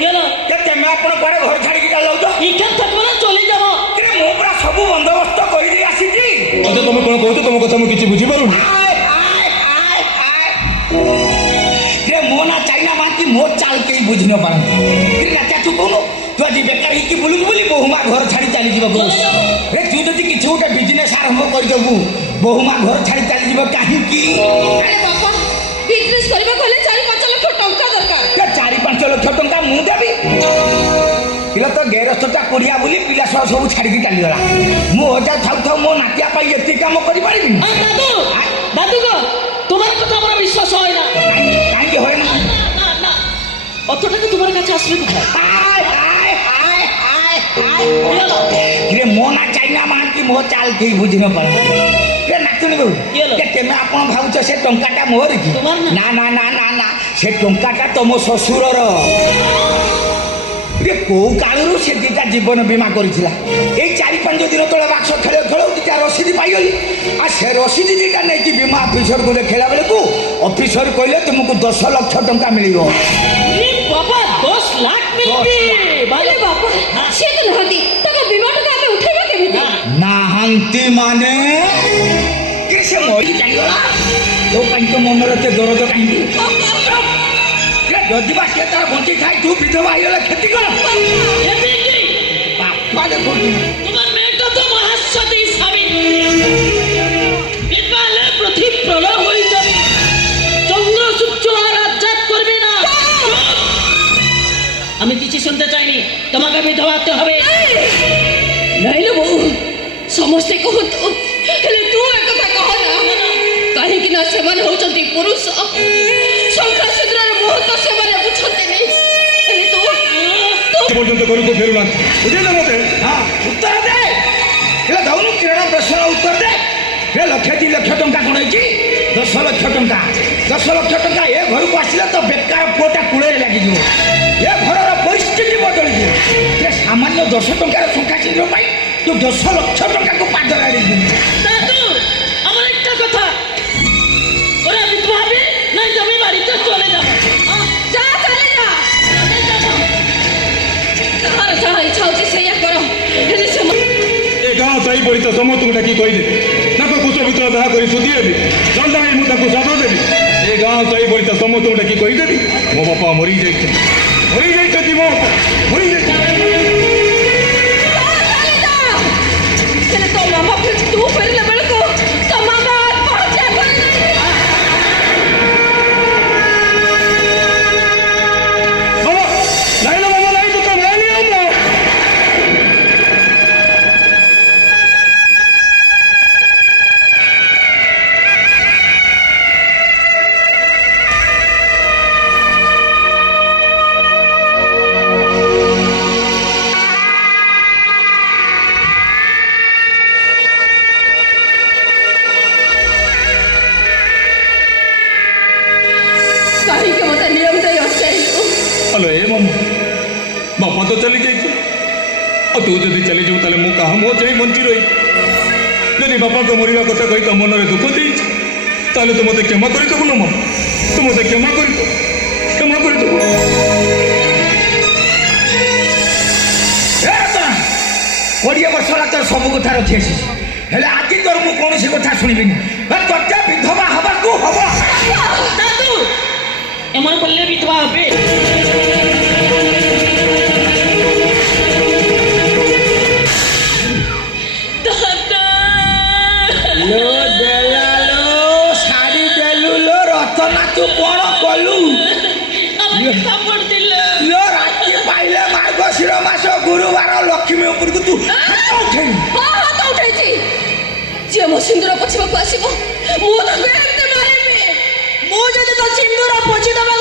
तेमे आपण कुआडे घर छाड़ी के जाऊ तो इके थकबो ना चली जाबो रे मो पूरा सब बंदोबस्त करि दे आसीची अरे तुम कोन कहतो तुम कथा मु किछि बुझी पारुनी रे मो ना चाइना बाकी मो चाल के बुझ न पारन रे राजा तू कोनो तू आज बेकार की बोलु बोली बहुमा घर छाड़ी चली जीव को रे तू जदी किछु गोटे बिजनेस आरंभ कर देबू बहुमा घर छाड़ी चली जीव काहे की अरे बापा बिजनेस करबा कहले 4-5 लाख टंका दरकार के 4-5 लाख टंका मु देबी पिला तो गैरस्थटा कोरिया बोली पिला सब छाड़ी के चली गला मु होजा थाउ थाउ मो नातिया पाई एती काम करि पारिबिन दादू को তোমার কথা আমার বিশ্বাস হয় না काहे होय ना না অত টাকা তোমার কাছে আসবে কোথায় हाय हाय हाय हाय रे मो ना चाइना मान की मो चाल के बुझ न पारे रे नाचुनी गो के तेमे आपण भाउछ से टंकाटा मोर की ना ना ना ना ना से टंकाटा तो मो ससुरर रे को कालरू से दीटा जीवन बीमा करिছিলা এই 4-5 दिन तळे बाक्स खेले खेलो दीटा रसीद पाइगली आ से रसीद दीटा नै कि बीमा ऑफिसर को खेला बेले को ऑफिसर कहले तुमको 10 लाख टंका मिलियो रे बाबा 10 लाख मिलबी अरे बापा से तो नहती तका बीमा टका हमें उठेबा केमिति नाहंती माने किसे मोरी जाइगला तो पंच मन रते दरद काई रे जदिबा से तार बंची थाई तू विधवा आइले खेती कर এতে কি बापा देखो তোমার মেয়েটা তো মহাসতী সাবিত্রী বিদ্যালয়ে প্রতি প্রলয় হই যাবে চন্দ্র সূর্য আর রাজ্জাত করবে না আমি কিছু শুনতে চাইনি তোমাকে বিধবা হতে হবে नहीं लो बहू समस्ते कहो तो हेले तू एक कथा कहो ना काहे कि ना सेवन होचंती पुरुष संख्या सूत्रर बहुत सेवन बुझते नहीं हेले तू पर्यंत घर को फेरू ना बुझे ना मते हां उत्तर दे रे दउनु किरण प्रश्न उत्तर दे रे लक्ष 2 लाख टंका कोन होई 10 लाख टंका 10 लाख टंका ए घर को आसिले तो बेकार पोटा कुळे लागि जो ए घरर परिस्थिति बदली जो रे सामान्य 10 टंका संख्या चिन्ह पाई तू 10 लाख टंका को पादर आड़ी দাদু আমার একটা কথা ওরা বিধবা হবে না জমি বাড়িতে চলে যাবে जा चले जा तुम्हारा जहाँ इच्छा होती से या करो हेले से ए गाँव साई पड़ी तो समस्त डाकी कहीदे ताको कुछ भितर दाह कर सुधी देवी दंडा मुझे साध देवी ए गाँव साई पड़ी तो समस्त डाकी कहीदेवी मो बापा मरी जाइए मो मरी हेले तो मामा फिर तू फेरले बेल को तो मामा आत्महत्या कर बाबा नहीं बाबा नहीं तो नहीं हम काहे के मते नियम दे होते हेलो ए मामा बापा तो चली जाइए और तू जब चली जाऊ ताले मु कहा मो जाई बंची रही जदि बापा को मरिया कथा कही तो मन में दुख दे ताले तो मते क्षमा कर दबु न मामा तू मते क्षमा कर दबु ए ता कोडिया वर्ष ला तो सब कथा रखी आसी हेले आजि तोर मु कोनोसी कथा सुनिबिनी ए तोते विधवा हबा को हबा দাদু এমন বললে বিধবা হবে দাদা लो देलालो साड़ी देलु लो रतना तू कोन कलु আমাকে কাপড় দিল लो राती पाइले मार्गशीर मास गुरुवार लक्ष्मी ऊपर को तू उठे हां हाथ उठाइছি जे मो सिंदूर पछिबा को आसीबो मो तो देखते मारिबे ମୁଁ ଯଦି ତ ସିନ୍ଦୁର ପୋଛି ଦେବାକୁ